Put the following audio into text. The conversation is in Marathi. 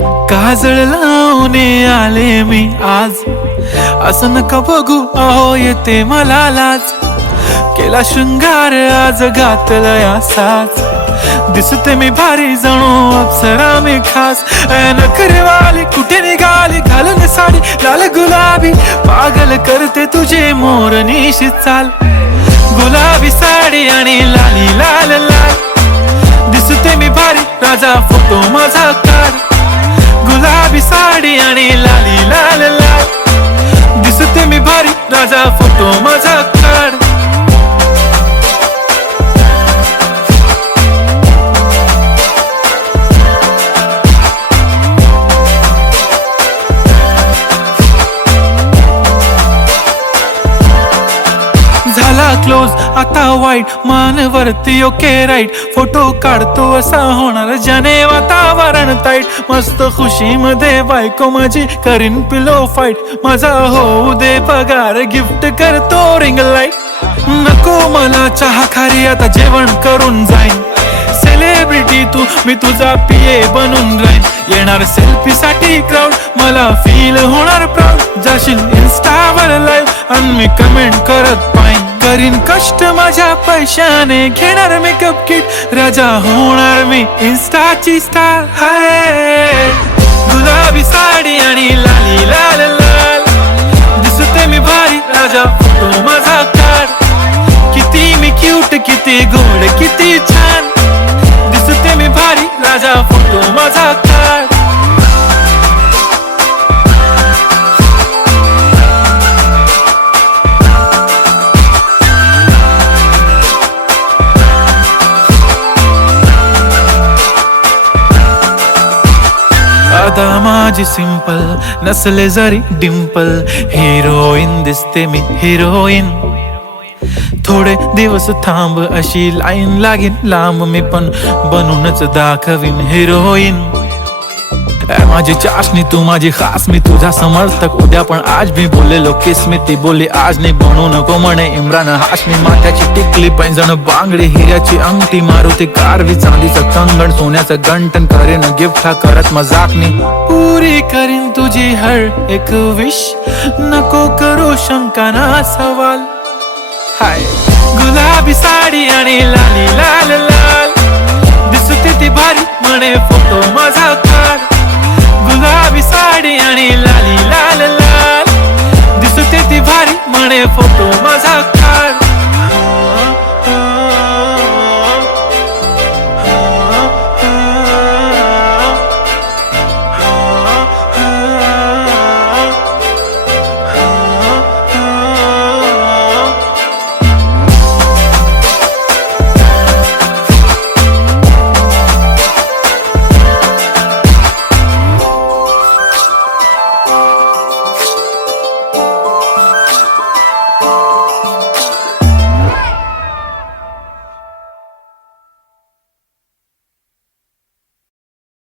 काजळ लावून आले मी आज, असं नका बघू अहो येते मला लाज. केला शृंगार आज घातलाय असाच, दिसते मी भारी जणू अप्सरा मी खास. नखरेवाली कुठे निघाली घालून साडी लाल गुलाबी, पागल करते तुझे मोरनीशी चाल. गुलाबी साडी आणि लाली लाल लाल, दिसते मी भारी राजा फोटो माझा काढ. गुलाबी साडी आणि लाली लाल लाल, दिसते मी भारी राजा फोटो माझा काढ. झाला क्लोज आता वाईट, मानवरती ओके राईट. फोटो काढतो असा होणार ज्याने वातावरण ताईट. मस्त खुशी मध्ये बायको माझी करीन पिलो फाईट. माझा होऊ दे पगार गिफ्ट करतो रिंग लाईट. नको मला चहा खारी आता जेवण करून जाईन. सेलिब्रिटी तू मी तुझा पिये बनून राहीन. येणार सेल्फी साठी क्राऊड मला फील होणार प्राऊड. जाशील इन्स्टावर लाईव्ह आणि मी कमेंट करत पाईन. करीन कष्ट माझ्या पैशाने घेणार मेकअप किट. राजा होणार मी इन्स्टाची स्टार. हाय गुलाबी साडी आणि लाली लाल लाल, दिसते मी भारी राजा फोटो माझा काढ. किती मी क्यूट किती गोड किती छान, दिसते मी भारी राजा फोटो माझा काढ. आता माझी सिंपल नसले जरी डिंपल, हिरोईन दिसते मी हिरोईन. थोडे दिवस थांब अशी लाईन लागेल लांब, मी पण बनूनच दाखवीन हिरोईन. माझी चाशनी तू माझी खास, मी तुझा समर्थक उद्या पण आज मी बोललेलो किस मी ती बोली आज नाही. बनू नको म्हणे इम्रान हाशमी. माथ्याची टिकली पैंजण बांगडी हिऱ्याची अंगठी, मारुती कारवी चांदीचं कंगण सोन्याचं गंटन. करेन गिफ्ट हा करत मजाकनी, पुरी करीन तुझी हर एक विश. नको करू शंका ना सवाल. हाय गुलाबी साडी आणि लाली लाल लाल, दिसते ती भारी म्हणे फोटो माझा काढ. गुलाबी साडी आणि लाली लाल लाल, दिसते ती भारी म्हणे फोटो माझा